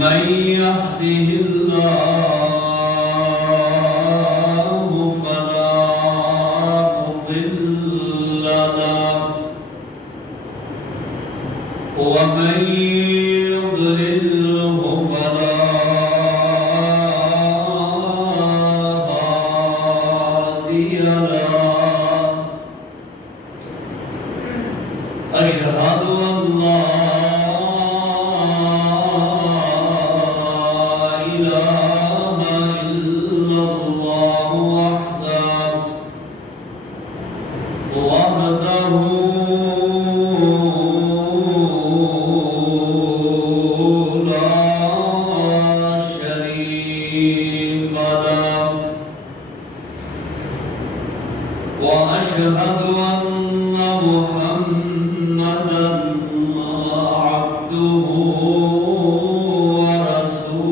من يهده الله فلا مضل له ومن يضلله فلا هادي له أشهد أن لا إله إلا الله وحده لا شريك له وأشهد أن محمدًا عبده ورسوله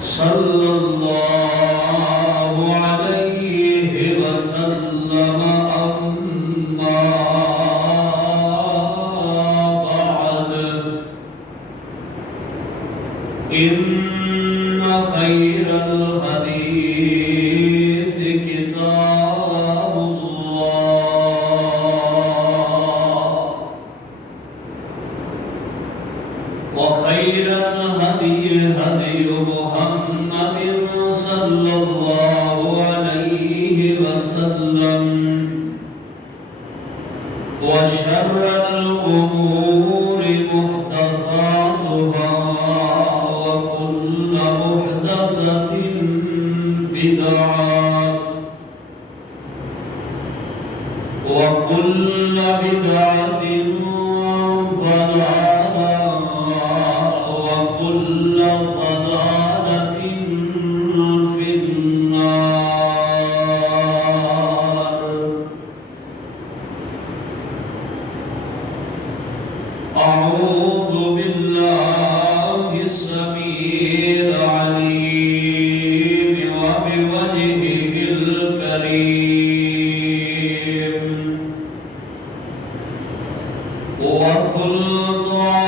صلى الله عليه وسلم أما بعد إن خير الحديث كتاب الله وخير الهدي هدي محمد صلى الله عليه وسلم وشر الأمور محدثاتها وكل محدثة بدعة وكل بدعة ضلالة وكل ضلالة في النار. أعوذ بالله السميع العليم وبوجهه الكريم وسلطانه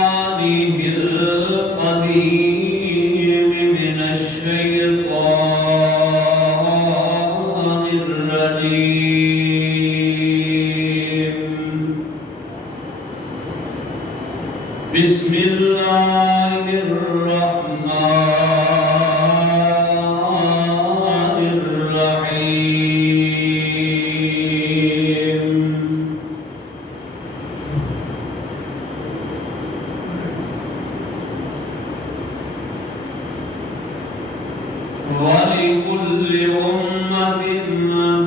القديم من الشيطان الرجيم. بسم الله الرحمن الرحيم. ولكل أمة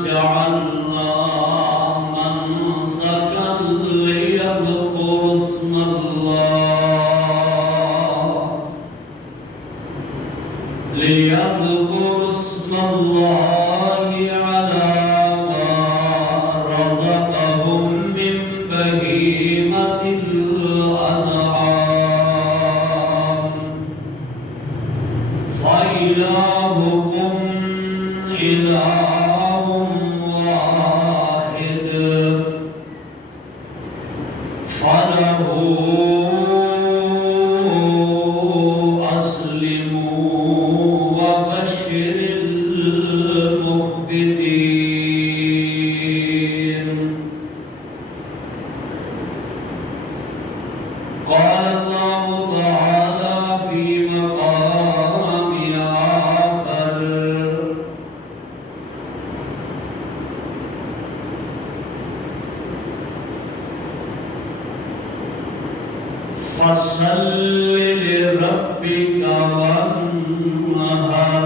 جعلنا منسكا ليذكروا اسم الله على ما رزقهم من بهيمة الأنعام فإلهكم إله واحد فله أسلموا وبشر المخبتين. قال الله تعالى في مقام آخر فصل لربك وانحر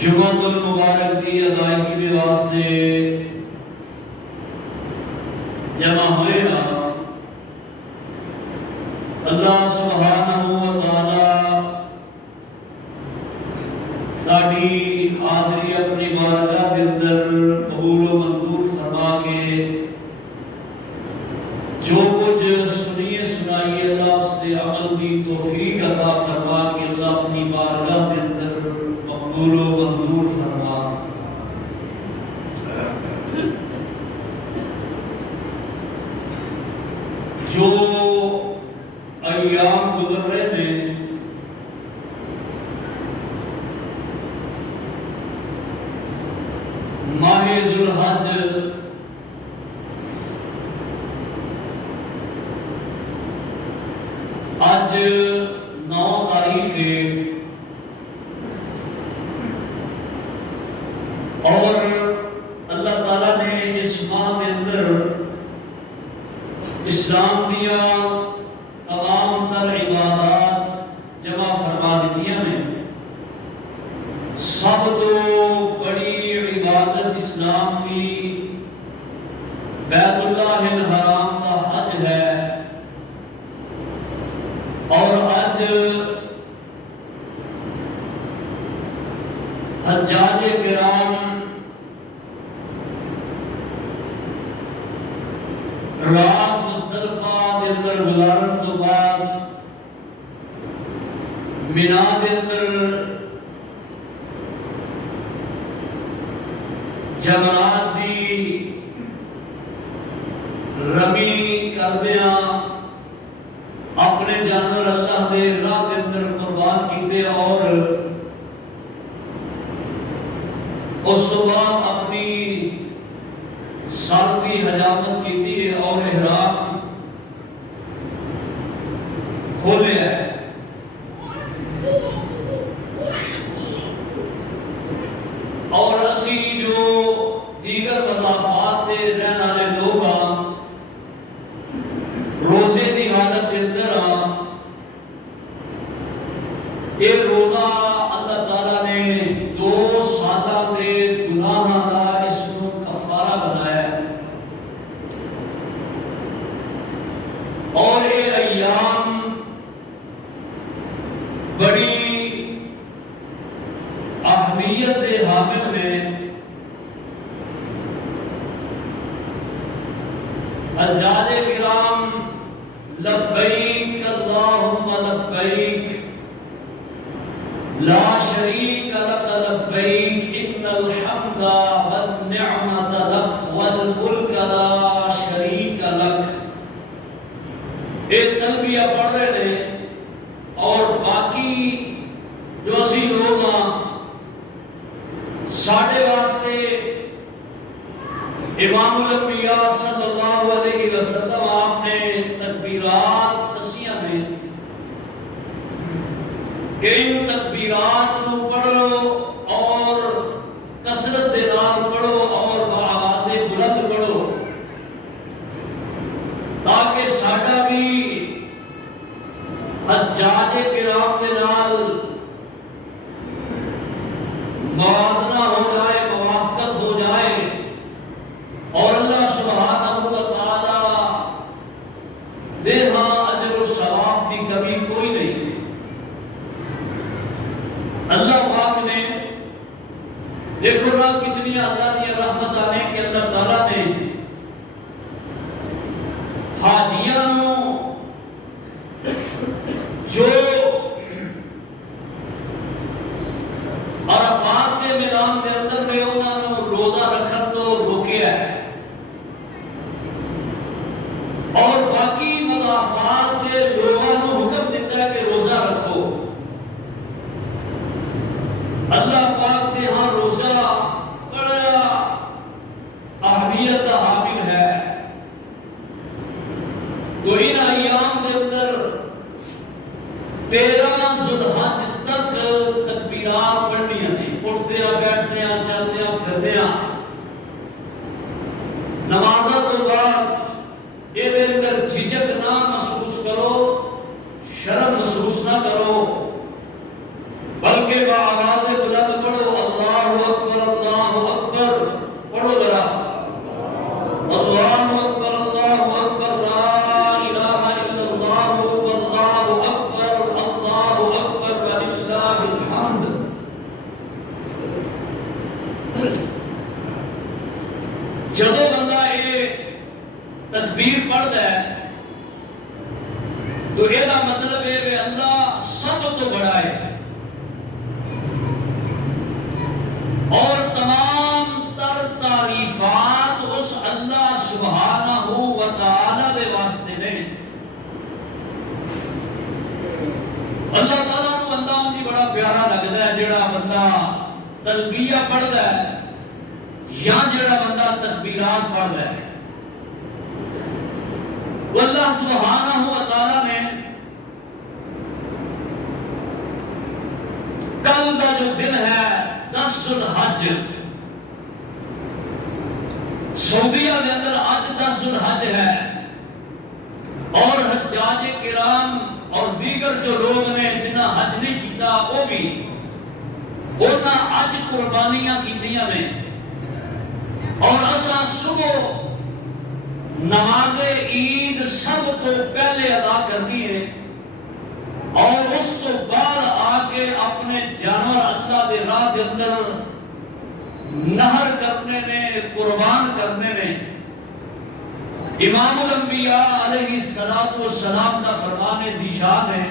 جمعۃ المبارک کی ادائیگی کے واسطے جمع ہوئے نا اللہ سبحانہ و تعالی ساڈی حاضری اپنی بارگاہ کے اندر قبول و منظور فرما کے جو کچھ سنیے سنائیے اللہ اس سے عمل کی توفیق عطا فرما کے اللہ اپنی بارگاہ کے اندر مقبول و منظور فرما۔ جو ایام گزر رہے ہیں ماہ ذوالحج آج 9 تاریخ ہے اور اللہ تعالیٰ نے اس ماہ کے اندر اسلام دیا تمام تر عبادات جمع فرما دیتی ہیں۔ سب تو بڑی عبادت اسلام کی بیت اللہ الحرام کا حج ہے اور آج حجاج کرام رات مزدلفہ کے اندر گزارن تو بعد مینا کے اندر جمرات دی رمی کردیاں اپنے جانور اللہ دے راہ کے اندر قربان کیتے اور اس بعد اپنی سر کی حجامت کیتی اور احرام کھولے ہے۔ اور اسی جو دیگر مضافات کے رہنے والے لوگ روزے کی حالت کے اندر یہ روزہ اللہ تعالیٰ نے 2 سالہ کے گناہ کا اس کو کفارہ بنایا ہے اور یہ ایام بڑی اہمیت کے حامل ہیں۔ حجاج کرام لبیک اللہم لبیک لا شریک لک لبیک ان الحمد والنعمت لک والملک لا شریک لک۔ ایک تلبیہ پڑھ رہے ہیں اور باقی جو اسی لوگ ساڑھے واسطے امام الانبیاء صلی اللہ علیہ وسلم آپ نے تکبیرات دسیاں میں کہ ان تکبیرات کو پڑھو اور کثرت دے نال پڑھو اور بآواز بلند پڑھو تاکہ ساڈا بھی حجاج کرام دے نال موازنہ ہو جائے، موافقت ہو جائے اور اللہ سبحانہ و تعالی دے ہاں اجر و ثواب کی کمی کوئی نہیں۔ اللہ پاک نے دیکھو نا کتنی اللہ کی رحمت آنے کہ اللہ تعالیٰ نے حاجیاں جو عرفات کے میدان کے اندر میں انہوں روزہ رکھن تو روکیا ہے اور باقی مضافات کے لوگوں کو حکم دیتا ہے کہ روزہ رکھو۔ اللہ پاک نے ہاں روزہ بڑا اہمیت کا حامل ہے۔ تو ان ایام کے اندر 13 ذوالحج تک تکبیرات پڑھنی ہیں، اٹھتے ہیں، بیٹھتے ہیں، چلتے ہیں، پھرتے ہیں۔ نمازوں تو بعد یہ دے اندر جھجک نہ محسوس کرو، شرم محسوس نہ کرو، بلکہ بآواز بلند پڑھو اللہ حمد جدو بندہ یہ تکبیر پڑھتا ہے تو یہ مطلب ہے کہ اللہ سب تو بڑا ہے اور تمام تر تعریفات اس اللہ سبحانہ و تعالی دے واسطے نے. اللہ تعالیٰ کو بندہ ان کی بڑا پیارا لگتا ہے جڑا بندہ تلبیہ پڑھتا ہے یا جڑا بندہ تکبیرات پڑھتا ہے. تو اللہ سبحانہ و تعالیٰ نے کل کا جو دن ہے 10 ذوالحج، سعودیہ کے اندر آج 10 ذوالحج ہے اور حجاج کرام اور دیگر جو لوگ نے جنہ حج نہیں کیتا وہ بھی انہاں اج قربانیاں کیتیاں نے اور اساں صبح نماز عید سب تو پہلے ادا کرنی ہے اور اس تو بعد آ کے اپنے جانور اللہ دے راہ کے اندر نہر کرنے میں قربان کرنے میں. امام الانبیاء علیہ السلام کا فرمان ذیشان ہے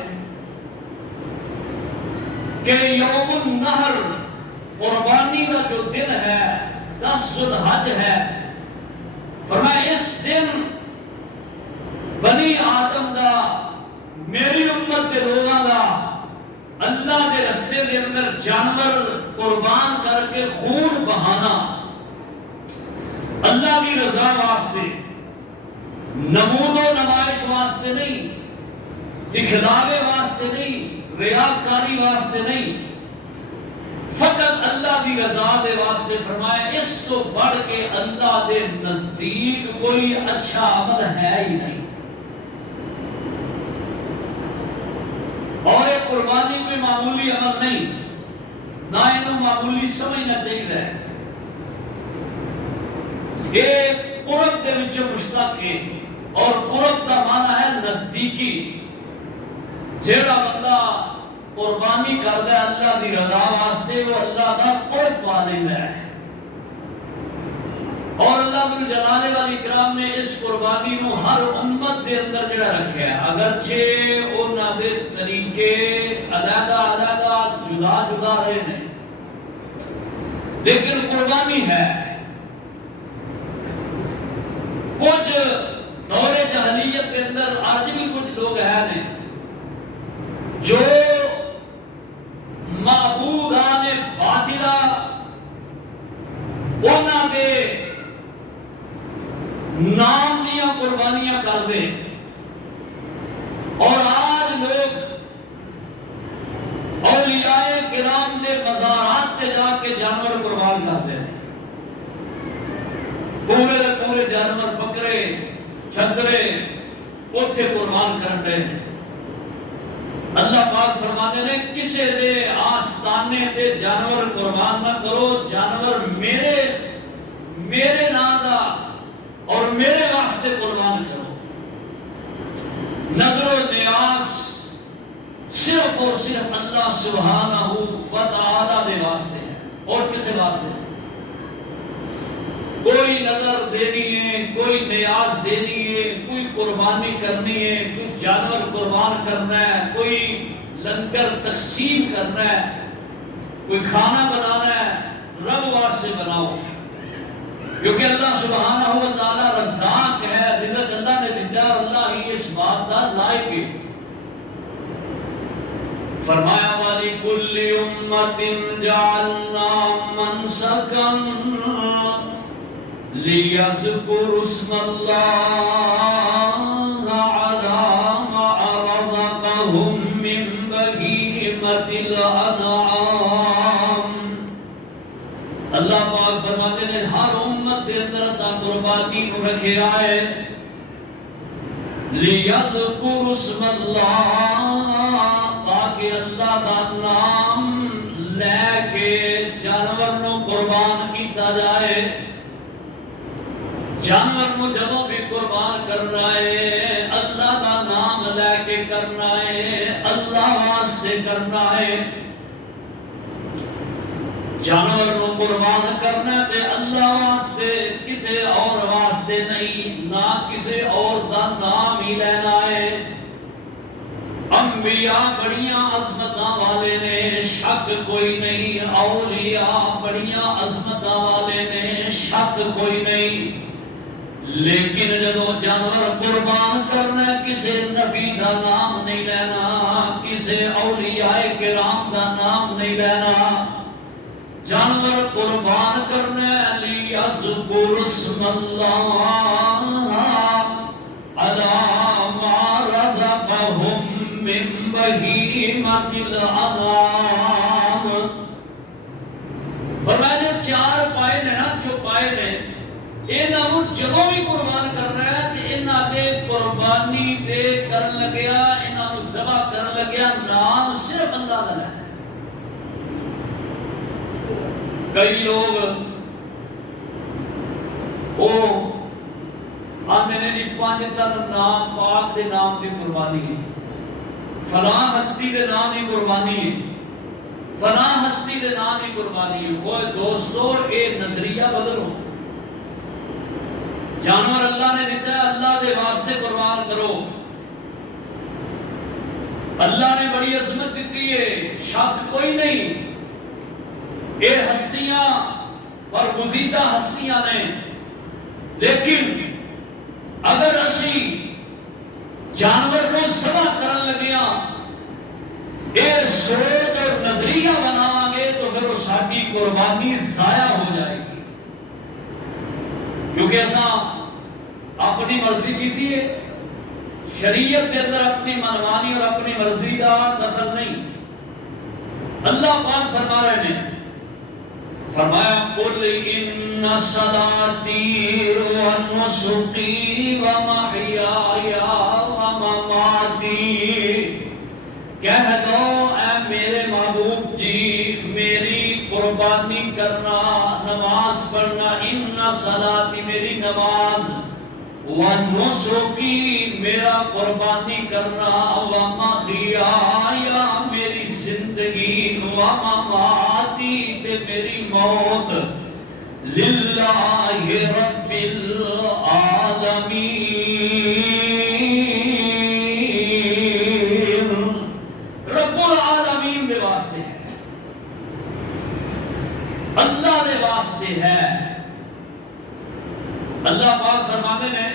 کہ یوم النہر قربانی کا جو دن ہے 10 ذوالحج ہے، فرمایا اس دن بنی آدم دا میری امت کے لوگاں دا اللہ کے رستے کے اندر جانور قربان کر کے خون بہانا اللہ کی رضا واسطے، نمود و نمائش واسطے نہیں، دکھلاوے واسطے نہیں، ریاکاری واسطے نہیں، فقط اللہ کی رضا دے واسطے. فرمایا اس تو بڑھ کے اللہ دے نزدیک کوئی اچھا عمل ہے ہی نہیں. اور ایک قربانی کوئی معمولی عمل نہیں، نہ انہوں معمولی سمجھنا چاہیے. ایک قرب دے وچ مشتق ہے اور قرب کا معنی ہے نزدیکی. جیڑا بندہ قربانی کردا ہے اللہ دی رضا واسطے وہ اللہ دا قرب پا لیندا ہے. اور اللہ ذو جلال والاکرام نے اس قربانی نو ہر امت دے اندر جڑا رکھیا ہے، اگرچہ انہاں دے طریقے علیحدہ علیحدہ جدا جدا رہے نے لیکن قربانی ہے. کچھ دور جاہلیت کے اندر آج بھی کچھ لوگ ہیں جو معبودان باطلہ انہاں کے نام دیا قربانیاں کر دے اور آج لوگ اولیاء کرام نے مزارات پہ جا کے جانور قربان کر دے. پورے دے پورے جانور بکرے چھترے اوتھے قربان کر دے. اللہ پاک فرماتے نے کسے دے آستانے تے جانور قربان نہ کرو، جانور میرے نام دا اور میرے واسطے قربان کرو. نظر و نیاز صرف اور صرف اللہ سبحانہ و تعالی دے واسطے ہے اور کسے واسطے نہیں. کوئی نظر دینی ہے، کوئی نیاز دینی ہے، کوئی قربانی کرنی ہے، کوئی جانور قربان کرنا ہے، کوئی لنگر تقسیم کرنا ہے، کوئی کھانا بنانا ہے، رب واسطے بناؤ. کیونکہ اللہ سبحانہ و تعالی رزاق ہے، رزق اللہ نے دیتا اور اللہ ہی اس بات کا لائق ہے. فرمایا وَلِكُلِّ أُمَّةٍ جَعَلْنَا مَنْسَكًا لِيَذْكُرُوا اسْمَ اللَّهِ عَلَى مَا رَزَقَهُم مِّن بَهِيمَةِ الْأَنْعَامِ. اللہ پاک فرماتے ہیں ہر امت کے اندر اسا قربانی کو رکھے آئے لِيَذْكُرُوا اسْمَ اللَّهِ تاکہ اللہ دا نام لے کے جانور نو قربان کیتا جائے. جانور کو جدوں بھی قربان کرنا ہے اللہ کا نام لے کے کرنا ہے، اللہ واسطے کرنا ہے. جانور نو قربان کرنا تے اللہ واسطے کسے اور واسطے نہیں، نہ کسے اور دا نام ہی لینا ہے۔ انبیاء بڑیاں عظمتاں والے نے، شک کوئی نہیں، اولیاء بڑیاں عظمتاں والے نے، شک کوئی نہیں، لیکن جدو جانور قربان کرنا کسے نبی دا نام نہیں لینا، کسے اولیاء کرام دا نام نہیں لینا۔ جانور قربان کرنے لیذکر اسم اللہ علی ما رزقہم من بہیمۃ الانعام۔ فرمایا جو چار پائے نے نا، چھپائے نے، انہوں جدوں بھی قربان کر رہا ہے تو انہاں دے قربانی تے کرن لگیا، انہوں ذبح کرن لگیا، نام صرف اللہ دا ہے۔ کئی لوگ وہ آندے نے پانچ تن نام پاک دے نام دی قربانی ہے، فلاں ہستی دے نام دی قربانی ہے، فلاں ہستی دے نام دی قربانی ہے۔ وہ دوستو اے نظریہ بدلو، جانور اللہ نے دیتا ہے، اللہ دے واسطے قربان کرو۔ اللہ نے بڑی عظمت دیتی ہے، شک کوئی نہیں، یہ ہستیاں برگزیدہ ہستیاں نے، لیکن اگر اسی جانور کو ذبح کرن لگیا یہ سوچ اور نظریہ بناواں گے تو پھر وہ ساری قربانی ضائع ہو جائے گی، کیونکہ ایسا اپنی مرضی کی تھی، شریعت کے اندر اپنی منمانی اور اپنی مرضی کا دخل نہیں۔ اللہ پاک فرما رہے ہیں، فرمایا قل ان صلاتی و نسکی و محیای و مماتی، کہہ دو اے میرے محبوب جی، میری قربانی کرنا، نماز پڑھنا، ان صلاتی میری نماز، و نسکی میرا قربانی کرنا، و محیای میری زندگی، و مماتی تے میری موت، للہ رب العالمین، رب العالمین دے واسطے ہے، اللہ دے واسطے ہے۔ اللہ پاک فرماتے ہیں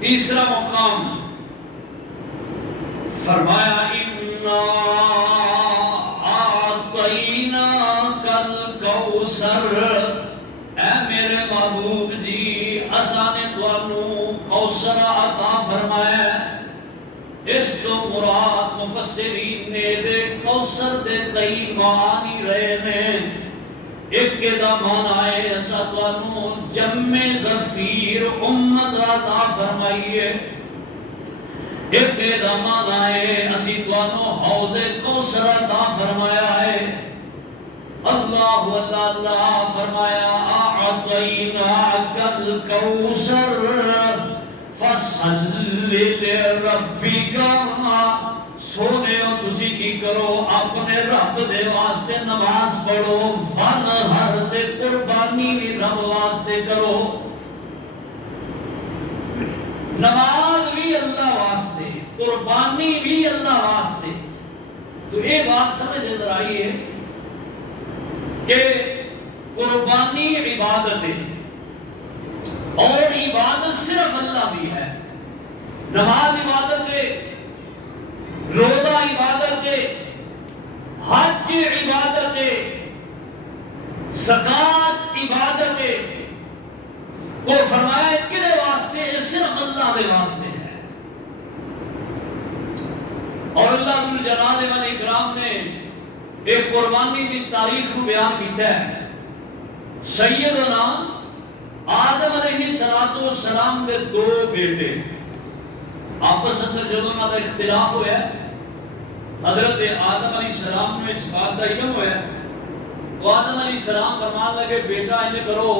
تیسرا مقام، فرمایا اِنَّا أَعْطَيْنَاكَ الْكَوْثَرَ، اے میرے محبوب جی اساں نے تانوں کوثر عطا فرمایا۔ اس تو مراد مفسرین نے دے کوثر دے کئی معانی رہے نے، ایک دا معنی ہے اسا تانوں جمع غفیر امت عطا فرمائیے، ایک دا معنی ہے اسی تانوں حوض کوثر عطا فرمایا ہے۔ اللہ اللہ اللہ فرمایا اعطیناک الکوثر فصل لربک، سونےو تسی کی کرو اپنے رب دے واسطے نماز پڑھو، وانحر تے قربانی بھی رب واسطے کرو، نماز بھی اللہ واسطے، قربانی بھی اللہ واسطے۔ تو یہ بات سمجھ ادھر آئی ہے کہ قربانی عبادت ہے، اور عبادت صرف اللہ بھی ہے۔ نماز عبادت ہے، روزہ عبادت ہے، حج عبادت ہے، زکوٰۃ عبادت ہے، کو فرمایا کدے واسطے؟ صرف اللہ دے واسطے ہے۔ اور اللہ ذو الجلال والاکرام نے ایک قربانی کی تاریخ کو بیان کیتا ہے۔ سیدنا آدم علیہ السلام کے دو بیٹے، آپس اندر جدوں انہاں دا اختلاف ہویا، حضرت آدم علیہ السلام نے اس بات کا علم ہویا، وہ آدم علیہ السلام فرمان لگے بیٹا انہیں کرو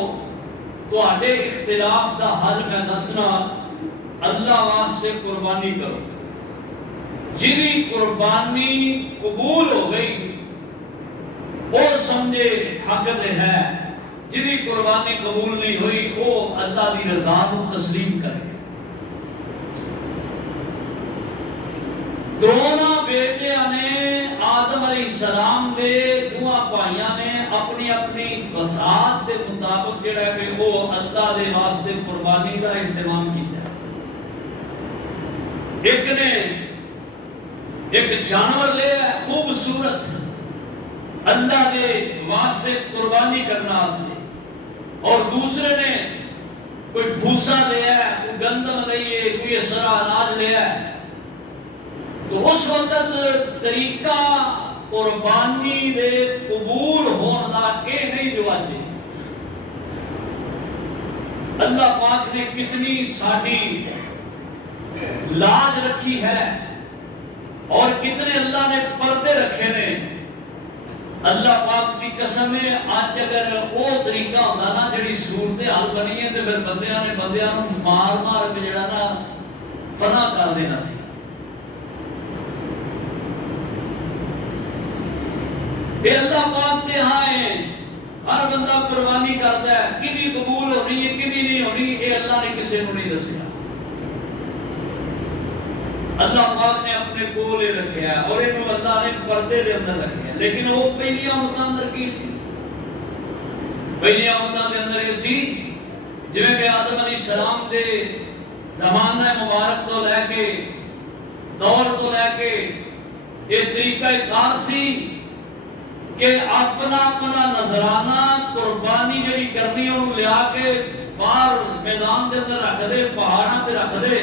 تواڈے اختلاف دا حل میں دسنا، اللہ واسطے قربانی کرو، جی قربانی قبول ہو گئی وہ سمجھ سمجھے حق تے ہے، جدی قربانی قبول نہیں ہوئی وہ اللہ دی رضا کو تسلیم کرے۔ دونوں بیٹیاں نے آدم علیہ السلام دے دونوں بھائیاں نے اپنی اپنی وسعت کے مطابق جڑا کہ وہ اللہ دے واسطے قربانی کا اہتمام کیا۔ ایک نے ایک جانور لے خوبصورت اللہ دے واسطے قربانی کرنا سے، اور دوسرے نے کوئی بھوسا لیا ہے، کوئی گندم لئیے، کوئی اسرا اناج لیا ہے۔ تو اس وقت طریقہ قربانی دے قبول ہونا کہ نہیں جو آج اللہ پاک نے کتنی ساڑی لاج رکھی ہے اور کتنے اللہ نے پردے رکھے نے۔ اللہ پاک کی قسم ہے آج اگر وہ طریقہ ہوتا نا جڑی صورتحال بنی ہے تو پھر بندیاں نے مار مار کے جڑا نا فنا کر دینا سی۔ اے اللہ پاک دے ہاں ہے، ہر بندہ قربانی کرتا ہے، کدی قبول ہونی ہے کدی نہیں ہونی اے اللہ نے کسی کو نہیں دسیا۔ اللہ پاک نے اپنے کول ہی رکھیا ہے اور انہوں اللہ نے پردے دے اندر رکھیا ہے۔ لیکن وہ پہلی آمتاں اندر کی سی؟ پہلی آمتاں دے اندر یہ سی جویں کہ آدم علیہ السلام دے زمانہ مبارک تو لے کے دور تو لے کے یہ طریقہ کار سی کہ اپنا اپنا نظرانہ قربانی جڑی کرنی انہوں لیا کے باہر میدان دے اندر رکھ دے، پہاڑاں تے رکھ دے،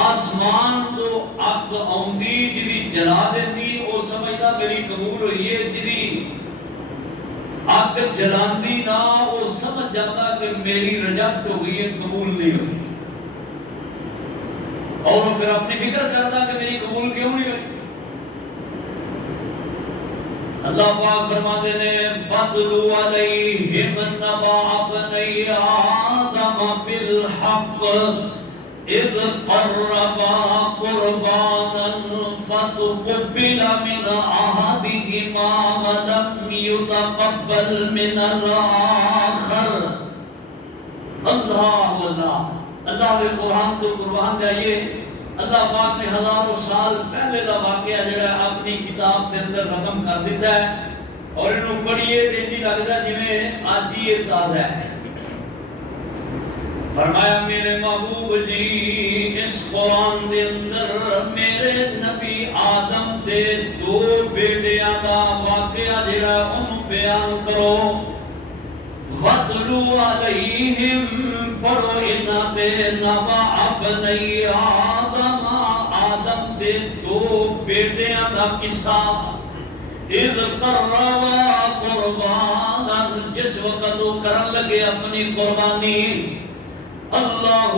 آسمان تو اگ آؤندی جدی جلا دیندی او سمجھدا میری قبول ہوئی ہے، جدی اگ جلاندی نہ وہ سمجھ جاتا کہ میری رجعت ہو گئی ہے، قبول نہیں ہوئی، اور وہ پھر اپنی فکر کرتا کہ میری قبول کیوں نہیں ہوئی۔ اللہ پاک فرماتے ہیں فَاتْلُوا عَلَيْهِمْ نَبَأَ ابْنَيْ آدَمَ بِالْحَقِّ إِذْ قَرَّبَا قُرْبَانًا فَتُقُبِّلَ مِنْ أَحَدِهِمَا وَلَمْ يُتَقَبَّلْ مِنَ الْآخَرِ۔ اللہ اللہ نے قرآن تو قربان جائیے، اللہ پاک نے ہزاروں سال پہلے دا واقعہ جڑا اپنی کتاب کے اندر رقم کر دیتا ہے، اور انہوں پڑھیے تیجی لگتا ہے جویں آج ہی یہ تازہ ہے۔ فرمایا میرے محبوب جی اس قرآن دے اندر میرے نبی آدم دے دو بیٹیاں دا واقعہ جڑا انہوں بیان کرو۔ وَاتْلُوا عَلَيْهِمْ پڑھو انہاں تے نَبَأَ ابْنَيْ آدم دے دو بیٹیاں دا قصہ۔ اِذْ قَرَّبَا قُرْبَانًا جس وقت وہ کرن لگے اپنی قربانی، اللہ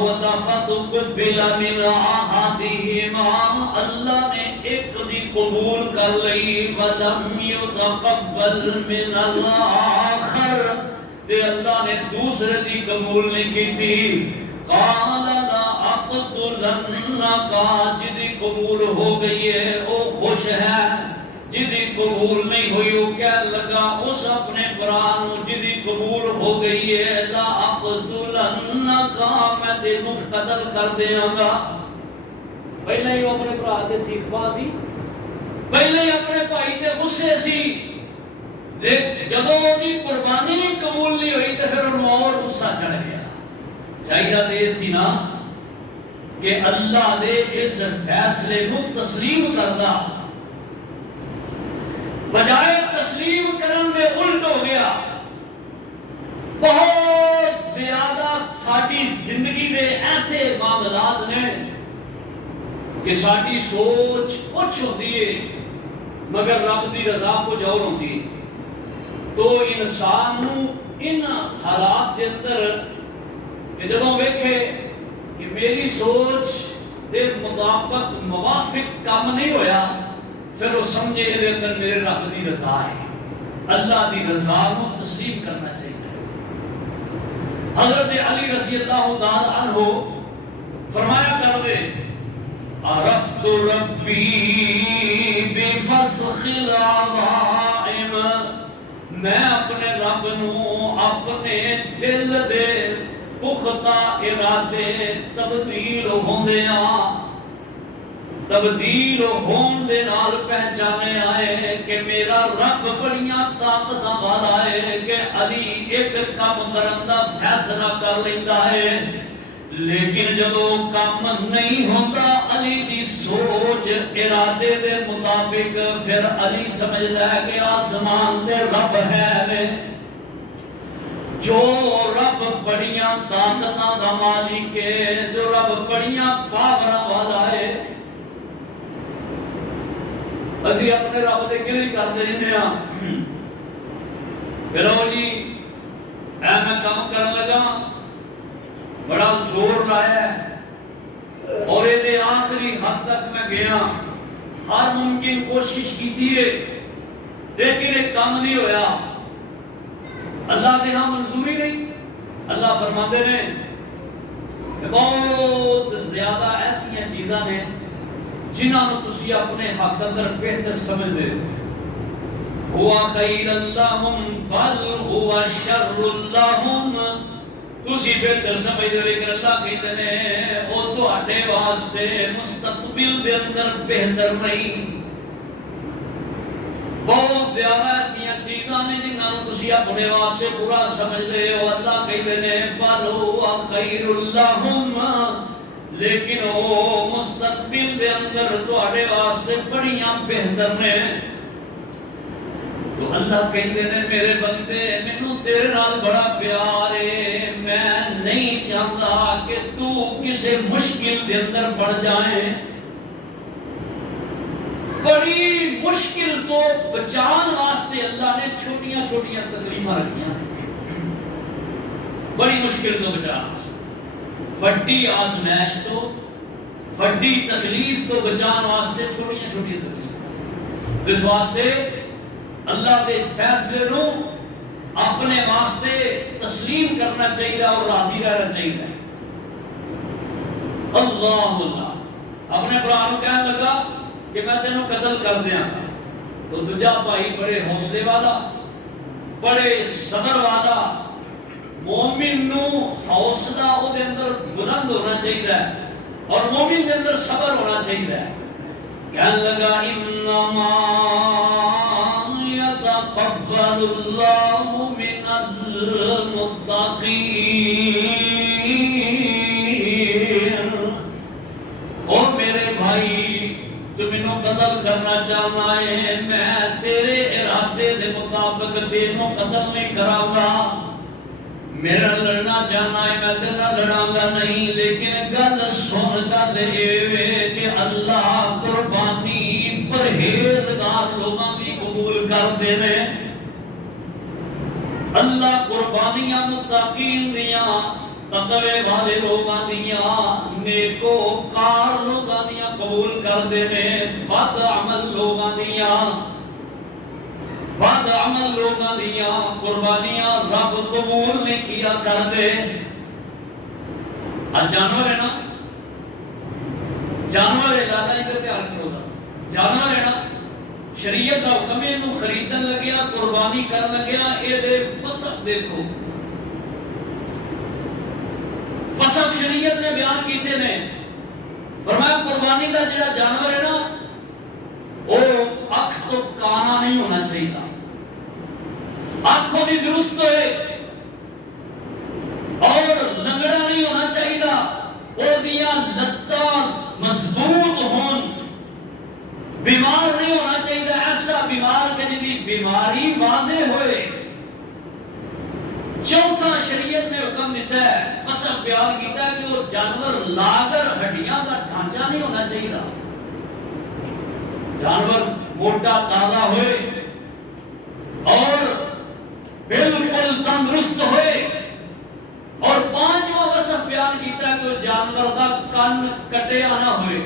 فَتُقُبِّلَ مِنْ أَحَدِهِمَا اللہ نے ایک دی قبول کر لئی، وَلَمْ يُتَقَبَّلْ مِنَ الْآخَرِ تے اللہ نے دوسرے دی قبول نہیں کی تھی۔ قَالَ لَأَقْتُلَنَّكَ جدی قبول ہو گئی ہے وہ خوش ہے، جدی قبول نہیں ہوئی وہ کہہ لگا اس اپنے برانو جدی قبول ہو گئی ہے لَأَقْتُلَنَّكَ میں تینوں قتل کر دیاں گا۔ پہلے ہی وہ اپنے برا تے سیکھ پا سی، پہلے ہی اپنے بھائی تے غصے سی، جدوں دی قربانی نہیں قبول نہیں ہوئی تو پھر انہوں اور غصہ چڑھ گیا۔ چاہیے تو یہ سی نا کہ اللہ دے اس فیصلے کو تسلیم کرنا، بجائے تسلیم کرن دے الٹ ہو گیا۔ بہت زیادہ ساری زندگی دے ایسے معاملات نے کہ ساری سوچ کچھ ہوتی ہے مگر رب دی رضا کچھ اور ہوتی ہے۔ تو انسان ان حالات کے اندر کہ جدوں ویکھے کہ میری سوچ دے مطابق موافق کام نہیں ہویا، پھر وہ سمجھے کہ اندر میرے رب دی رضا ہے، اللہ دی رضا کو تسلیم کرنا چاہیے۔ حضرت علی رضی اللہ تعالی عنہ فرمایا کرتے عرفت ربی بفسخ العظائم نو اپنے دل دے پختہ ارادے تبدیل ہون دے نال پہچانے آئے کہ میرا رب بڑیاں طاقتاں والا ہے کہ علی ایک کام کرن دا فیصلہ کر لیندا ہے، لیکن جدو کام نہیں ہوتا علی دی سوچ ارادے دے مطابق، پھر علی سمجھدا ہے کہ آسمان دے رب ہے، جو رب بڑیاں طاقتاں دا مالک ہے، جو رب بڑیاں پاوراں والا ہے۔ اسی اپنے رب دے گلی کرتے رہنے ہاں، پھر جی میں کام کرن لگا، بڑا زور لایا اور یہ آخری حد تک میں گیا، ہر ممکن کوشش کی تھی لیکن ایک کام نہیں ہویا، اللہ کے ہاں منظوری نہیں۔ اللہ فرماتے ہیں کہ بہت زیادہ ایسی چیزاں نے جنہوں تسی اپنے حق اندر بہتر سمجھ دے، ہوا خیر اللہم بل ہوا شر اللہم، تسی بہتر سمجھ دے لیکن اللہ کہتے ہیں او تو اٹھے واسطے مستقبل دے اندر بہتر نہیں۔ بہت زیادہ ایسی چیزاں نے جنہوں تسی اپنے واسطے برا سمجھ دے ہو، اللہ کہتے ہیں بل ہوا خیر اللہم، لیکن وہ مستقبل دے اندر تواڈے واسطے بڑیاں بہتر نے۔ تو اللہ کہتے ہیں میرے بندے مینوں تیرے نال بڑا پیار ہے، میں نہیں چاہتا کہ تو کسی مشکل دے اندر پڑ جائیں، بڑی مشکل تو بچان واسطے اللہ نے چھوٹیاں چھوٹیاں تکلیفاں رکھیاں، بڑی مشکل تو بچان واسطے، وڈی آزمائش تو وڈی تکلیف تو بچان واسطے چھوٹیاں چھوٹیاں تکلیف، اس واسطے اللہ دے فیصلے نو اپنے واسطے تسلیم کرنا چاہیے اور راضی رہنا چاہیے۔ اللہ اپنے برا نو کہنے لگا کہ میں تینوں قتل کر دیاں گا، تو دوجا بھائی بڑے حوصلے والا، بڑے صبر والا، مومن نو حوصلہ او دے اندر بلند ہونا چاہیے اور مومن دے اندر صبر ہونا چاہیے، کہنے لگا انما يتقبل الله من المتقين، او میرے بھائی تو مینوں قتل کرنا چاہنا ہے، میں تیرے ارادے دے مطابق تینوں قتل نہیں کراں گا، میرا لڑنا چاہنا ہے میں تیرا لڑاں گا نہیں، لیکن گل سن گل اے کہ اللہ قربانی پرہیزگار لوگاں کی قبول کرتے ہیں، اللہ قربانیاں متقین دیاں، تقوی والے لوگاں دیاں، نیکوکار لوگاں دیاں قبول کرتے ہیں، بد عمل لوگاں دیاں، بد عمل لوگاں دیاں قربانیاں رب قبول نہیں کیا کرتے۔ اب جانور ہے نا، جانور ہے، لالا ادھر تیار کرو گا، جانور ہے نا، شریعت کا حکم ہے انہوں خریدن لگیا، قربانی کرن لگیا، اے دے فصف دیکھو، فصف شریعت نے بیان کیتے نے، فرمایا قربانی کا جڑا جانور ہے نا وہ اکھ تو کانا نہیں ہونا چاہیے، آنکھوں دی درست ہوئے اور لنگڑا نہیں ہونا چاہیے، وہ دیا لتاں مضبوط ہون، بیمار نہیں ہونا چاہیے، ایسا بیمار کہ جدی بیماری واضح ہوئے۔ چوتھا شریعت نے حکم دیتا ہے، مثلا بیان کیتا ہے کہ وہ جانور لاگر ہڈیاں کا ڈھانچہ نہیں ہونا چاہیے، جانور موٹا تازہ ہوئے اور بالکل تندرست ہوئے، اور پانچواں وصف بیان کیتا ہے کہ جانور کا کن کٹیا نہ ہوئے،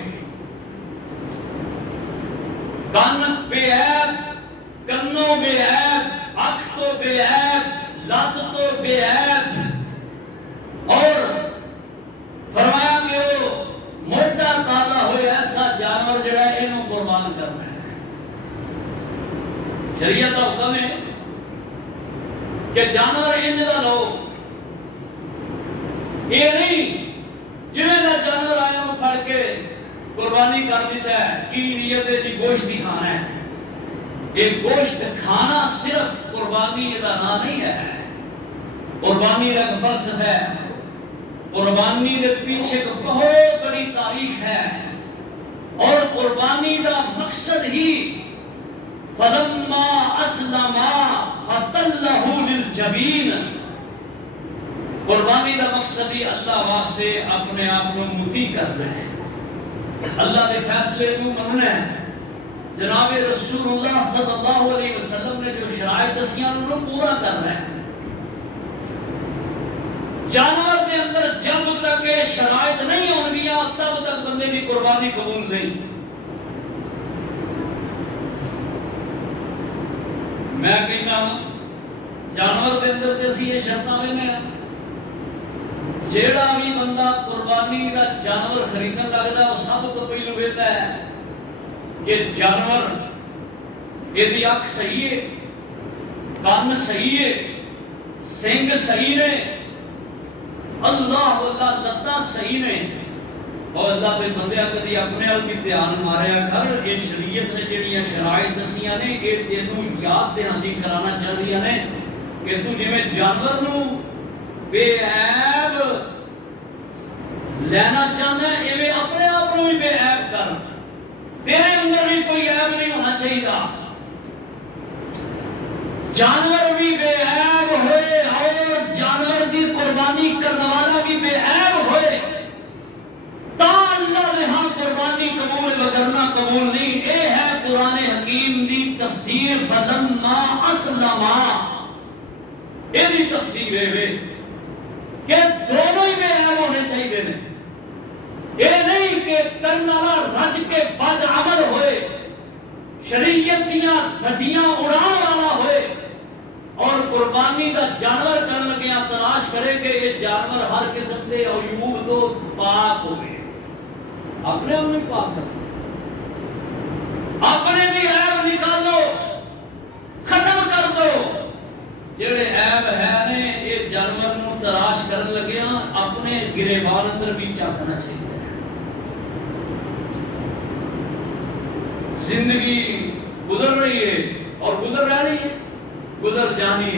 کن بے عیب، کنوں بے عیب، اکھ تو بے عیب، لات تو بے عیب، اور فرمایا کہ وہ موٹا تازہ ہوئے، ایسا جانور جڑا ہے انہوں قربان کرنا ہے۔ شریعت کا حکم ہے کہ جانور انج دا لو، یہ نہیں جویں دا جانور آیا وہ پھڑ کے قربانی کر دیتا ہے کی نیت ہے جی گوشت ہی کھانا ہے. یہ گوشت کھانا صرف قربانی کا نام نہیں ہے. قربانی کا فلسفہ ہے، قربانی کے پیچھے ایک بہت بڑی تاریخ ہے، اور قربانی کا مقصد ہی فلما اسلما فتلہ للجبین، قربانی کا مقصد ہی اللہ واسطے اپنے آپ کو مطیع کرنا ہے، اللہ کے فیصلے کو مننا ہے. جناب رسول اللہ صلی اللہ علیہ وسلم نے جو شرائط دسیاں انہوں پورا کرنا ہے. جانور کے اندر جب تک یہ شرائط نہیں ہوں گیا تب تک بندے کی قربانی قبول نہیں. میں کہنا جانور کے اندر تے اسی یہ شرطاں وینے جیڑا بھی بندہ قربانی کا جانور خریدن لگتا ہے وہ سب تو پہلو ویکھدا ہے کہ جانور یہ اکھ صحیح ہے، کان صحیح ہے، سنگ صحیح نے، اللہ اللہ لتاں صحیح نے. اور اللہ دے بندے کدی اپنے ال بھی دھیان ماریا کر، یہ شریعت نے جڑیاں شرائط دسیاں نے یہ تینوں یاد دہانی کرانا چاہدیاں نے کہ تو جویں جانور نو بے عیب لینا چاہنا ہے ایویں اپنے آپ کو بھی بے عیب کر. تیرے اندر بھی کوئی عیب نہیں ہونا چاہیے، جانور بھی بے عیب ہوئے اور جانور کی قربانی کرنے والا بھی بے عیب ہوئے تا اللہ نے ہاں قربانی قبول وگرنا قبول نہیں. اے ہے قرآن حکیم دی تفسیر فلما اسلما، اے دی تفسیر ہے کہ دونوں ہی بے عیب ہونے چاہیے نے. یہ نہیں کہ کرنا رج کے بد عمل ہوئے، شریعت دیاں دھجیاں اڑان والا ہوئے اور قربانی کا جانور کرنے لگیا تلاش کرے کہ یہ جانور ہر قسم کے عیوب تو پاک ہوئے. اپنے آپ میں پاک کر، اپنے بھی عیب نکالو، ختم کر دو. جڑے عیب ہے نے یہ جانور نو تلاش کرنے لگیا اپنے گریبان اندر بھی چاکنا چاہیے. زندگی گزر رہی ہے اور گزر رہی ہے، گزر جانی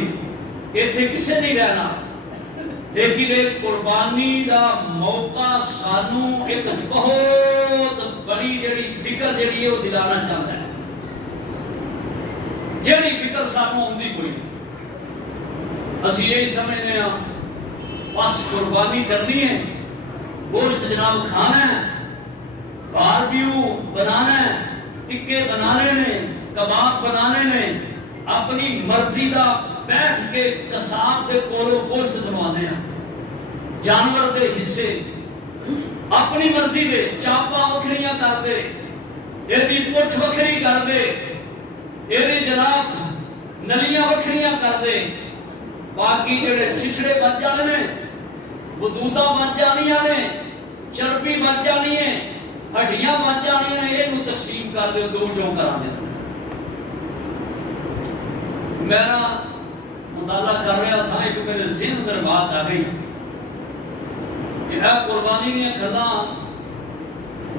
ایتھے کسے نہیں رہنا، لیکن ایک قربانی دا موقع سانو ایک بہت بڑی جڑی فکر جڑی ہے وہ دلانا چاہتا ہے. جڑی فکر سانو ہوندی کوئی نہیں، اسی یہی سمجھنے ہیں بس قربانی کرنی ہے، گوشت جناب کھانا ہے، باربیو بنانا ہے، ٹکے بنانے نے، کباب بنانے نے، اپنی مرضی دا بیٹھ کے قصاب دے کولو گوشت بنوانے ہیں، جانور دے حصے اپنی مرضی دے چاپا وکھریاں کر دے، یہ دی پوچھ وکھری کر دے، یہ دی جناب نلیاں وکھریاں کر دے. باقی جڑے چھچڑے بچ جانے نے، بدودہ بچ جانیاں نے، چربی بچ جانی ہے، ہڈیاں بچ جانی ہیں، یہ تقسیم کر دے دو چوں کرا دے. میرا مطالعہ کر رہا تھا ایک میرے ذہن اندر بات آ گئی کہ اے قربانی دیا کھلاں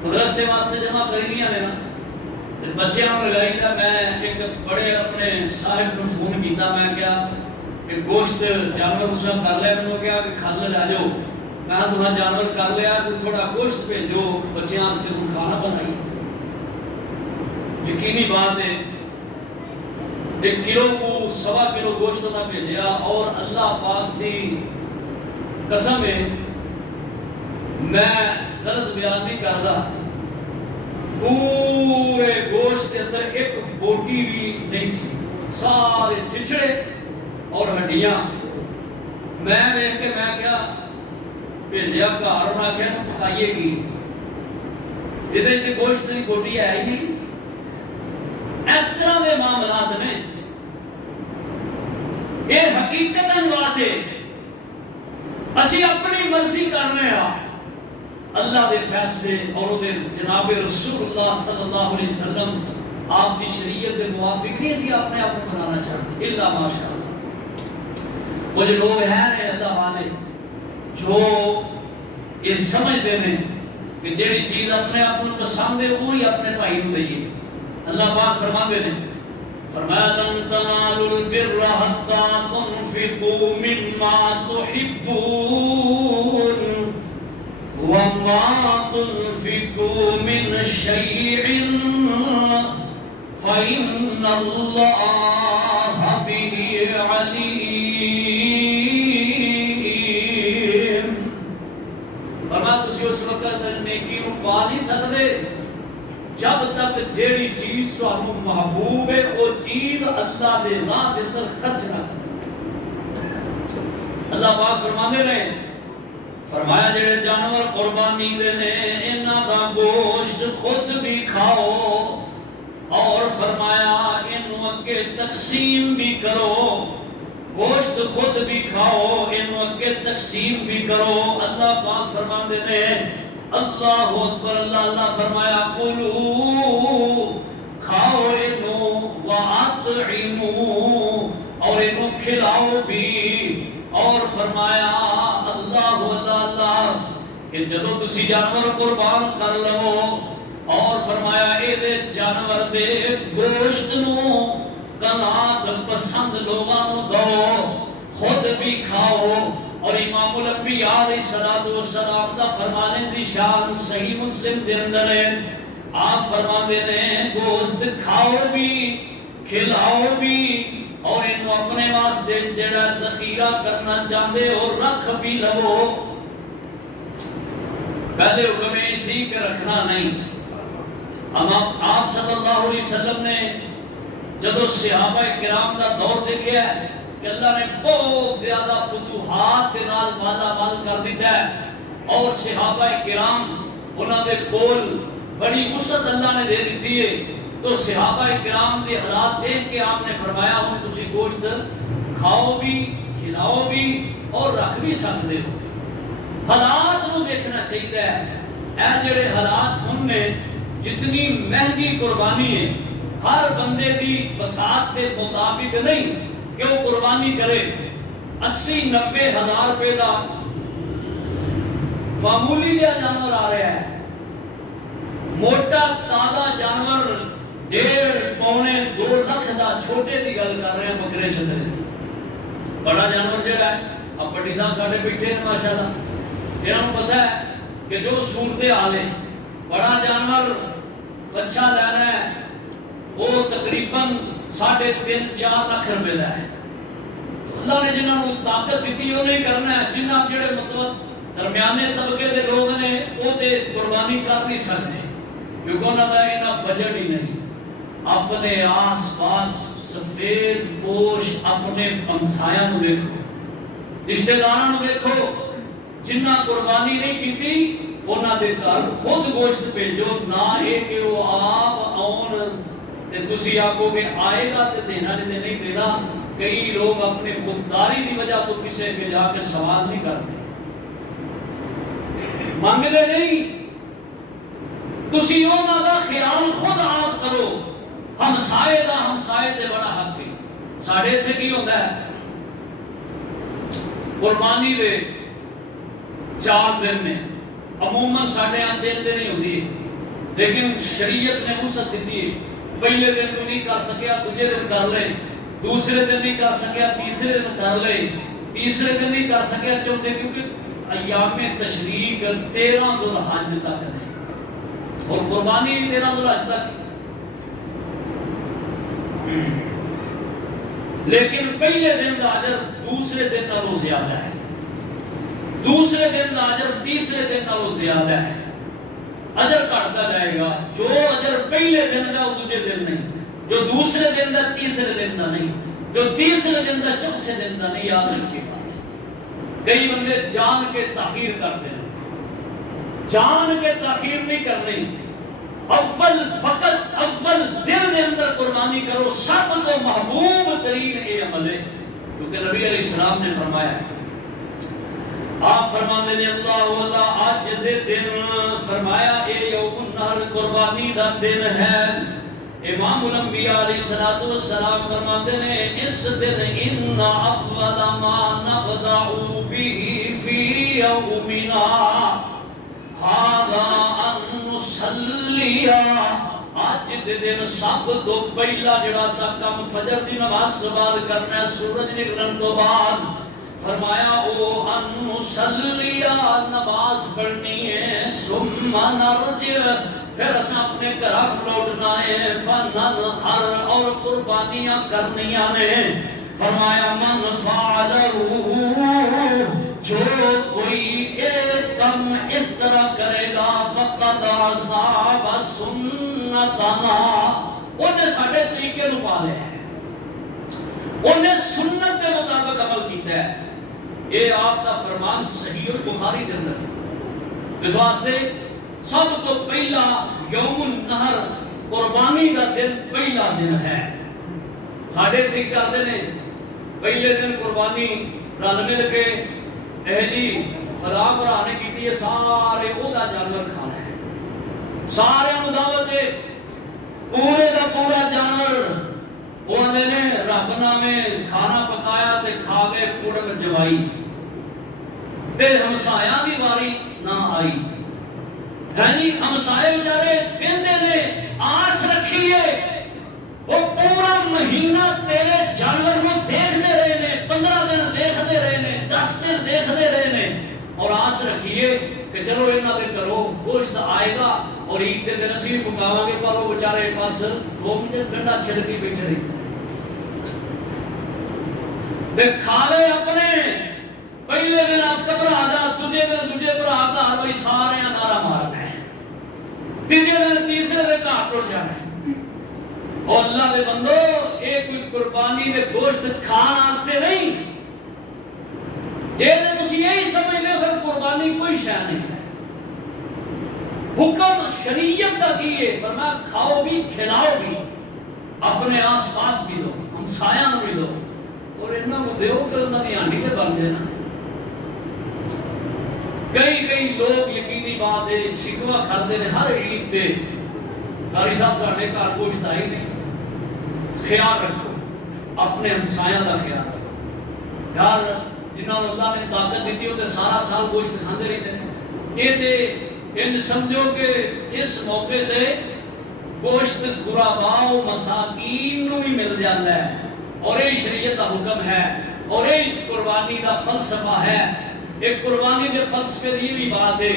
مدرسے واسطے جمع کرنیاں نے نا، بچے نوں لگائی تھا. میں ایک بڑے اپنے صاحب کو فون کیتا، میں کیا کہ گوشت جانور اس نے کر لیا، میں کیا کہ کھل لے جاؤ، میں تمہاں جانور کر لیا تو تھوڑا گوشت بھیجو بچے واسطے کوئی کھانا بنائی. یقینی بات ہے 1 کلو کو 1.25 کلو گوشت نہ بھیجیا، اور اللہ پاک کی قسم ہے میں غلط بیان نہیں کرتا، پورے گوشت کے اندر ایک بوٹی بھی نہیں سی، سارے چھچڑے اور ہڈیاں. میں دیکھ کے میں کیا بھیجیا گھر، انہاں آخیا نوں پکائیے کی، یہ گوشت کی بوٹی ہے ہی نہیں. اس طرح کے معاملات نے، یہ حقیقت بات ہے اسی اپنی مرضی کرنے ہاں، اللہ دے فیصلے اور دے جناب رسول اللہ صلی اللہ علیہ وسلم آپ دی شریعت دے موافق نہیں اسی اپنے آپ کو بنانا چاہتے الا ماشاء اللہ. وہ جو لوگ ہیں اللہ والے جو یہ سمجھتے ہیں کہ جیڑی چیز اپنے آپ کو پسند ہے وہی اپنے بھائی کو دئیے. اللہ پاک فرماتے ہیں فرمایا لن تنالوا البر حتى تنفقوا مما تحبون وما تنفقوا من شيء فإن الله به عليم. فرمایا تسی اس وقت نیکی نو پا نہیں سکتے جب تک جیڑی چیز سانو محبوب ہے وہ چیز اللہ دے راہ دے اندر خرچ نہ کرے. اللہ پاک فرماندے نے فرمایا جڑے جانور قربانی دے نے انہاں دا گوشت خود بھی کھاؤ اور فرمایا انہوں اگے تقسیم بھی کرو. گوشت خود بھی کھاؤ انہوں اگے تقسیم بھی کرو. اللہ پاک فرماندے نے اللہ اکبر. اللہ فرمایا قولو کھاؤ انہوں وَأَطْعِمُوا اور انہوں کھلاؤ بھی. اور فرمایا اللہ کہ جدو تسی جانور قربان کر لو اور فرمایا اے دے جانور دے گوشت نو کنات پسند لوگاں نو دو خود بھی کھاؤ. اور امام الانبیاء علیہ السلام دا فرمانے دی شان صحیح مسلم دے اندر ہے. آپ فرماتے ہیں گوشت کھاؤ بھی کھلاؤ بھی اور انہوں اپنے واسطے جڑا ذخیرہ کرنا چاہتے اور رکھ بھی لو. پہلے حکم اسی کے رکھنا نہیں. آپ صلی اللہ علیہ وسلم نے جدو صحابہ کرام کا دور دیکھا ہے کہ اللہ نے بہت زیادہ فتوحات کے نال مالا مال کر دیتا ہے اور صحابہ کرام انہوں نے کول بڑی وسعت اللہ نے دے دیتی ہے. تو صحابہ کرام دے حالات دیکھ کے آپ نے فرمایا ہوں تسی گوشت کھاؤ بھی کھلاؤ بھی اور رکھ بھی سکتے ہو. حالات نو دیکھنا چاہیے. اے جڑے حالات ہم نے جتنی مہنگی قربانی ہے ہر بندے دی بساط کے مطابق نہیں کہ وہ قربانی کرے. 80-90 ہزار روپے دا معمولی جہا جانور آ رہا ہے. موٹا تازہ جانور 1.5-2 لاکھ دا چھوٹے دی گل کر رہے ہیں بکرے چھترے. بڑا جانور جڑا ہے اب پٹی صاحب ساڑھے بیٹھے ہیں ماشاءاللہ انہوں پتہ ہے کہ جو صورتیں آلے بڑا جانور بچہ لینا ہے وہ تقریباً 3.5-4 لاکھ روپے دا ہے. تو اللہ نے جنہوں نے طاقت دیتی وہ نہیں کرنا ہے. جنہاں جڑے مطلب درمیانے طبقے دے لوگ نے وہ تے قربانی کر نہیں سکتے کیونکہ انہوں نے انہاں بجٹ ہی نہیں. اپنے آس پاس سفید پوش اپنے ہمسایاں نو دیکھو رشتہ داراں نو دیکھو جنہاں قربانی نہیں کیتی انہاں دے گھر خود گوشت بھیجو. نہ ہے کہ وہ آپ آن تے تسی آکو کہ آئے گا تے دینا نہیں دینا. کئی لوگ اپنے خودداری دی وجہ تو کسے کے جا کے سوال نہیں کرتے مانگتے نہیں. تسی انہاں دا خیال خود آپ کرو. ہمسائے دا ہمسائے تے بڑا حق ہے. ساڑھے تھے کی ہوتا ہے قربانی دے 4 دن میں عموماً ساڑھے 8 دن دے نہیں ہوتی لیکن شریعت نے وسعت دیتی ہے. پہلے دن کو نہیں کر سکیا دوسرے دن کر لے, دوسرے دن نہیں کر سکیا تیسرے دن کر لے, تیسرے دن نہیں کر سکیا چوتھے, کیونکہ ایام تشریق 13 ذوالحج تک ہے اور قربانی 13 ذوالحج تک. لیکن پہلے دن کا اجر دوسرے دن نالوں زیادہ ہے, دوسرے دن کا اجر تیسرے دن نالوں زیادہ ہے. اجر کٹتا جائے گا. جو اجر پہلے دن کا وہ دوسرے دن نہیں, جو دوسرے دن کا تیسرے دن کا نہیں, جو تیسرے دن کا چوتھے دن کا نہیں. یاد رکھیے بات. کئی بندے جان کے تاخیر کرتے ہیں, جان کے تاخیر نہیں کرنی. اول فقط اول دن دے اندر قربانی کرو. سب تو محبوب ترین یہ عمل ہے کیونکہ نبی علیہ السلام نے فرمایا ہے. آپ فرماتے ہیں اللہ آج دے دن فرمایا اے یوم النحر قربانی دا دن ہے. امام الانبیاء علیہ الصلوۃ والسلام فرماتے ہیں اس دن ان اول ما نبدأ به فی یومنا هذا ان نصلی اج دے دن سب تو پہلا جڑا سا کم فجر دی نماز سے بعد کرنا ہے سورج نکلن تو بعد فرمایا او ان نصلی نماز پڑھنی ہے ثم نرجع پھر اساں اپنے گھر لوٹنا ہے فننحر اور قربانیاں کرنیاں نے فرمایا من فعلہ جو کوئی ایک کم اس طرح کرے گا فقد اصاب سنتنا انہیں ساڑھے طریقے نو پا لے ہیں انہیں سنت کے مطابق عمل کیتا ہے یہ آپ کا فرمان صحیح البخاری دے اندر اس واسطے سب تو پہلا یوم النحر قربانی کا دن پہلا دن ہے ساڑھے ٹھیک کرتے ہیں پہلے دن قربانی رل مل کے اے جی خدا برا نے کی سارے او دا جانور کھانا ہے سارے دعوت ہے پورے دا پورا جانور وہ نے رب نامے کھانا پکایا تے کھا کے کڑم جوائی تے ہمسایاں دی واری نہ آئی یعنی ہمسائے بیچارے کہندے نے آس رکھیے وہ پورا مہینہ تیرے جانور کو دیکھتے رہے نے 15 دن دیکھتے رہے نے 10 دن دیکھتے رہے نے اور آس رکھیے کہ چلو انہاں دے کرو گوشت آئے گا اور عید دے دن اسی پکاواں گے پر وہ بیچارے بس 2 منٹ گنڈا چھڑ کے بیٹھے رہے دے کھا لے اپنے پہلے دن آپ گھبرا جا تجھے دن تجھے بھرا گھر بھائی سارے نعرہ مارنا ہے تیجے دن تیسرے دن گھر ٹوٹ جانا ہے اور اللہ دے بندو ایک کوئی قربانی دے گوشت کھان واسطے نہیں جے تسی یہی سمجھ لے پھر قربانی کوئی شے نہیں ہے حکم شریعت کا کیے فرمایا کھاؤ بھی کھلاؤ بھی اپنے آس پاس بھی دو ہمسایاں بھی دو اور انہاں کو دیو کہ انہاں دی ہانڈی تے بن جائے نا کئی لوگ یقینی بات ہے شکوا کرتے ہیں ہر عید تے قاری صاحب ساڈے گھر گوشت آئی نہیں خیال رکھو اپنے ہمسایاں دا خیال رکھو یار جنہاں نوں اللہ نے طاقت دیتی ہو تے سارا سال گوشت کھاندے رہتے ہیں اے تے ان سمجھو کہ اس موقع تے گوشت غرباء و مساکین نوں بھی مل جاتا ہے اور یہ شریعت کا حکم ہے اور یہ قربانی کا فلسفہ ہے ایک قربانی دے فلسفے دی بھی بات ہے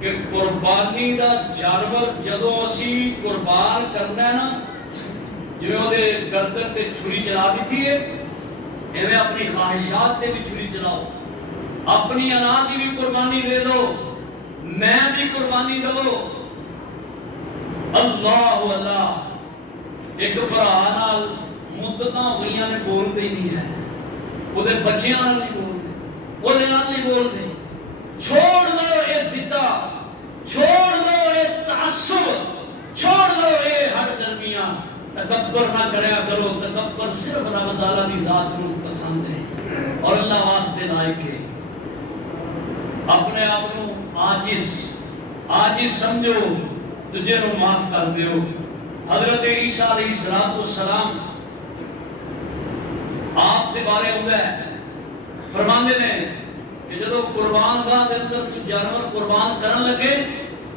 کہ قربانی دا جانور جدوں اسی قربان کرنا ہے نا جو دے گردن تے چھری چلا دیتی ہے ایویں اپنی خواہشات تے بھی چھری چلاؤ اپنی اولاد دی بھی قربانی دے دو میں بھی قربانی دو اللہ اللہ ایک بھرا نال مدتاں ہوئیاں نے بولتے ہی نہیں ہے وہ دے بچیاں نال نہیں بولتے وہ دے نال نہیں بولتے چھوڑ دو اے زدہ چھوڑ دو اے تعصب چھوڑ دو اے ہٹ درمیاں تکبر نہ کریا کرو تکبر صرف رب تعالیٰ کی ذات کو پسند ہے اور اللہ واسطے لائق ہے اپنے آپ کو عاجز سمجھو تجھے نو معاف کر دیو حضرت عیسیٰ علیہ السلام آپ کے بارے ہوتا ہے فرماندے نے کہ جدو قربان گاہ دے اندر تو جانور قربان کرن لگے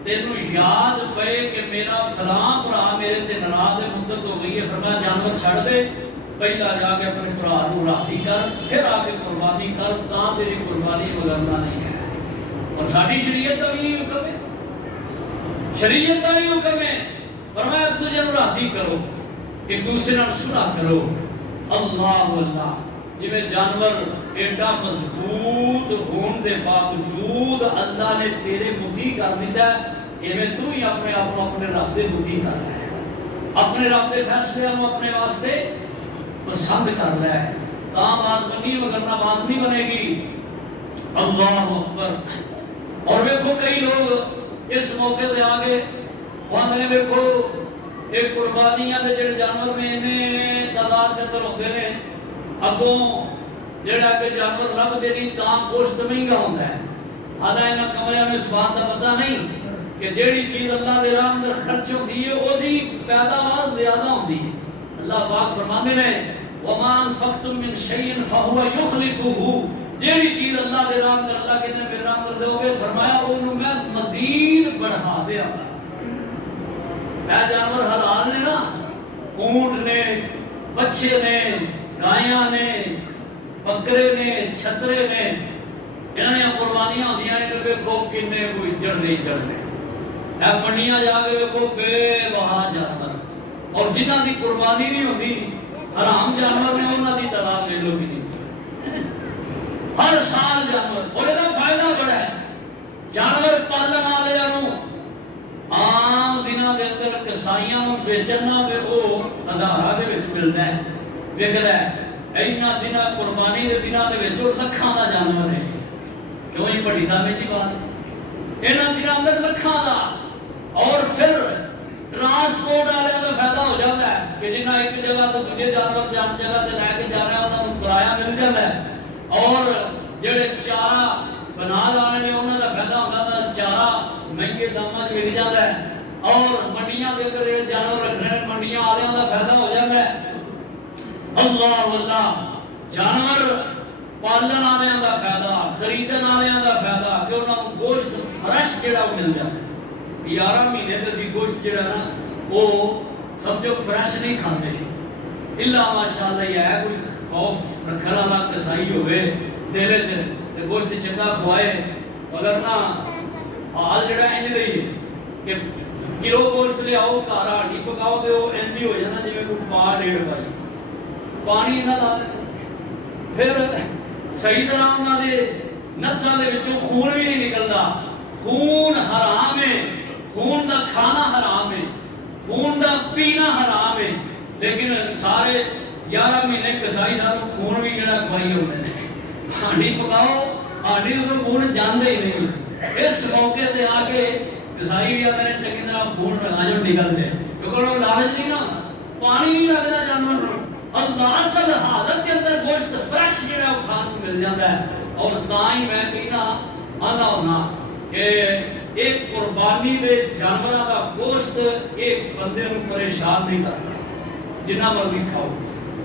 تینو یاد پے کہ میرا فلاں بھرا میرے تے ناراض مدت ہو گئی ہے فرمایا جانور چھڑ دے پہلا جا کے اپنے بھرا نوں راضی کر پھر آ کے قربانی کر تاں تیری قربانی مغرنا نہیں ہے اور ساری شریعت کا بھی حکم ہے شریعت کا بھی حکم ہے فرمایا تجھے نوں راضی کرو ایک دوسرے نال صلح کرو اللہ اللہ جویں جانور ایڈا مضبوط ہون دے باوجود اللہ نے تیرے مطیع کر دیتا ہے ایویں تو ہی اپنے آپ کو اپنے رب دے مطیع کر رہا ہے اپنے رب دے فیصلے کو اپنے واسطے پسند کر رہا ہے تاں بات بنی وگرنہ بات نہیں بنے گی اللہ اکبر اور ویکھو کئی لوگ اس موقع دے آگے وہاں نے ویکھو ایک قربانیاں دے جڑے جانور میں نے تعداد کے اندر ہوتے ہیں اگوں جڑا کہ جانور لب دے نہیں تاں گوشت مہنگا ہوتا ہے حالانکہ انہاں کمریاں میں اس بات کا پتہ نہیں کہ جیڑی چیز اللہ دے راہ اندر خرچ ہوتی ہے وہ دی پیداوار زیادہ ہوتی ہے. اللہ پاک فرماتے ہیں وَمَا أَنفَقْتُم مِّن شَيْءٍ فَهُوَ يُخْلِفُهُ. جیڑی چیز اللہ دے راہ اندر اللہ کہتے ہیں میرے راہ اندر دو گے فرمایا انہوں میں مزید بڑھا دیا. اے جانور حلال نے نا، اونٹ نے، بچے نے، گایاں نے، بکرے نے، چھترے نے، انہوں نے قربانیاں ہوندیاں نے کہ کو کنے کوئی چڑھنے چڑھنے. اے منڈیاں جا کے کو بے بہا جانور، اور جنہ دی قربانی نہیں ہوندی حرام جانور نے انہاں دی تعداد لے لو بھی نہیں. ہر سال جانور اور یہ فائدہ بڑا ہے. جانور پالن والے عام دنوں کے اندر کسائیاں بیچنا میں وہ ہزاراں دے وچ ملدا ہے، وکدا ہے. اینا دنوں قربانی دے دنوں دے وچ لکھاں دا جانور ہے. کیوں ہی بڑی سامنے جی بات انہاں دنوں اندر لکھاں دا. اور پھر ٹرانسپورٹ والے کا فائدہ ہو جاتا ہے کہ جنہیں ایک جگہ تو دوسری جانور جان جگہ تے لے کے جانا ہے انہاں نوں کرایہ مل جاتا ہے. اور جڑے چارہ بنا لانے نے انہاں دا فائدہ ہوندا ہے، چارہ مہنگے داماں وچ وک جاندا ہے. اور منڈیاں دے اندر جڑے جانور رکھنے نے منڈیاں والےاں دا فائدہ ہو جاتا ہے. اللہ واللہ جانور پالن والےاں دا فائدہ، خریدن والےاں دا فائدہ کہ انہاں نوں گوشت فریش جڑا مل جاتا ہے. 11 مہینے تے اسی گوشت جڑا نا وہ سمجھو فریش نہیں کھاندے الا ماشاءاللہ یہ ہے کوئی خوف رکھن والا کسائی ہوئے دل وچ تے گوشت چنگا کھوائے. اگر نہ حال جڑا انج دے کہ کلو گوشت لے آؤ گھر ہڈی پکاؤ تے وہ انج ہو جانا جویں کوئی پا ڈیڑھ پائی پانی نہ لا دے. پھر صحیح طرح انہاں دے نساں دے وچوں خون بھی نہیں نکلدا. خون حرام ہے، خون دا کھانا حرام ہے، خون دا پینا حرام ہے. لیکن سارے 11 مہینے کسائی سانو خون بھی جڑا کھوائی ہوندے نے. ہانڈی پکاؤ ہانڈی تو خون جاندے ہی نہیں. اس موقع تے آ کے کسائی بھی آتے ہیں چنگی طرح خون لگا جو نکلتے کیونکہ انہوں لالچ نہیں نا، پانی نہیں لگتا جانور نوں. اللہ اصل حالت کے اندر گوشت فریش جڑا وہ کھان کو مل جاتا ہے. اور تائیں میں کہنا آنا ہونا کہ ایک قربانی دے جانوراں دا گوشت ایک بندے نوں پریشان نہیں کرتا، جنہ مرضی کھاؤ.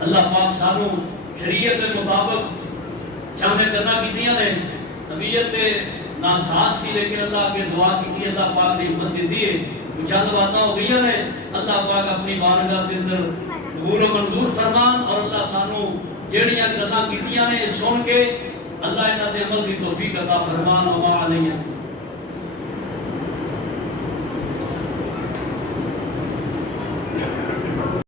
اللہ پاک سانو شریعت کے مطابق چاندے کرنا کیتیاں نے. طبیعت ناساز سی لیکن اللہ کے دعا کی اللہ پاک نے ہمت دیتی ہے. چند باتیں ہو گئی نے اللہ پاک اپنی بارگاہ کے اندر قبول و منظور فرمان. اور اللہ سانو جہڑیاں گلاں کیتیاں نے سن کے اللہ انہاں تے عمل دی توفیق عطا فرمان. وما علیہ